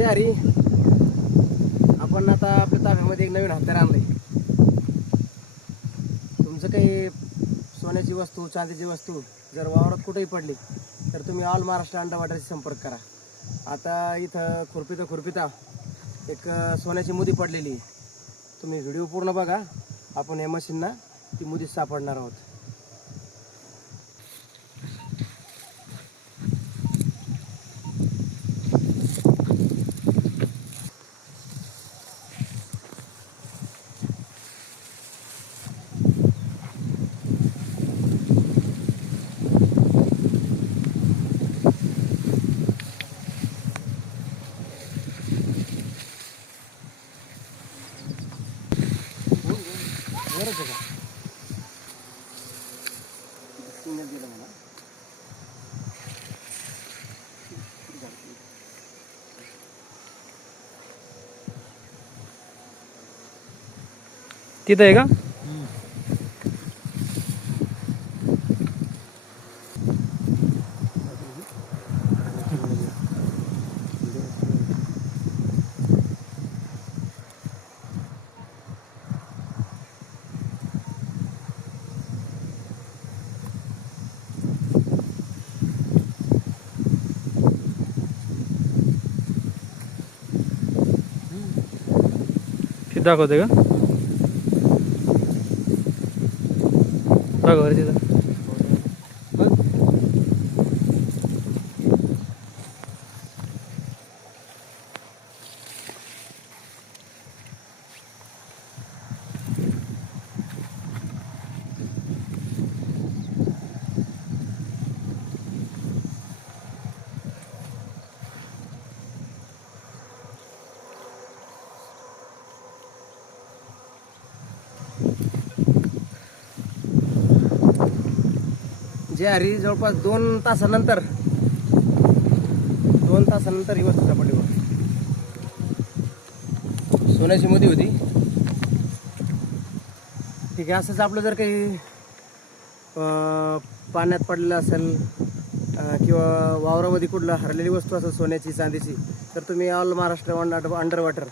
जय हरी. आपण आता आपल्या ताब्यामध्ये एक नवीन हत्यार आणलंय. तुमचं काही सोन्याची वस्तू चांदीची वस्तू जर वावरात कुठेही पडली तर तुम्ही ऑल महाराष्ट्र अंडर वॉटरशी संपर्क करा. आता इथं खुरपिता एक सोन्याची मुदी पडलेली. तुम्ही व्हिडिओ पूर्ण बघा. आपण या मशीनना ती मुदी सापडणार आहोत. बरंच आहे का सिग्नल दिलं मला. तिथं आहे का? तिथं दाखवते का? दाखव तिथं. जय हरी. जवळपास 2 तासानंतर ही वस्तू सापडली बघ. सोन्याची मुदी होती. ठीक आहे. असंच आपलं जर काही पाण्यात पडलेलं असेल किंवा वावरामध्ये कुठलं हरलेली वस्तू असेल सोन्याची चांदीची तर तुम्ही ऑल महाराष्ट्र अंडर वॉटर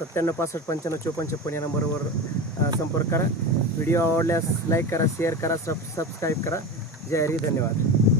97 65 95 54 56 या नंबरवर संपर्क करा. व्हिडिओ आवडल्यास लाईक करा, शेअर करा, सबस्क्राईब करा. जय हरी. धन्यवाद.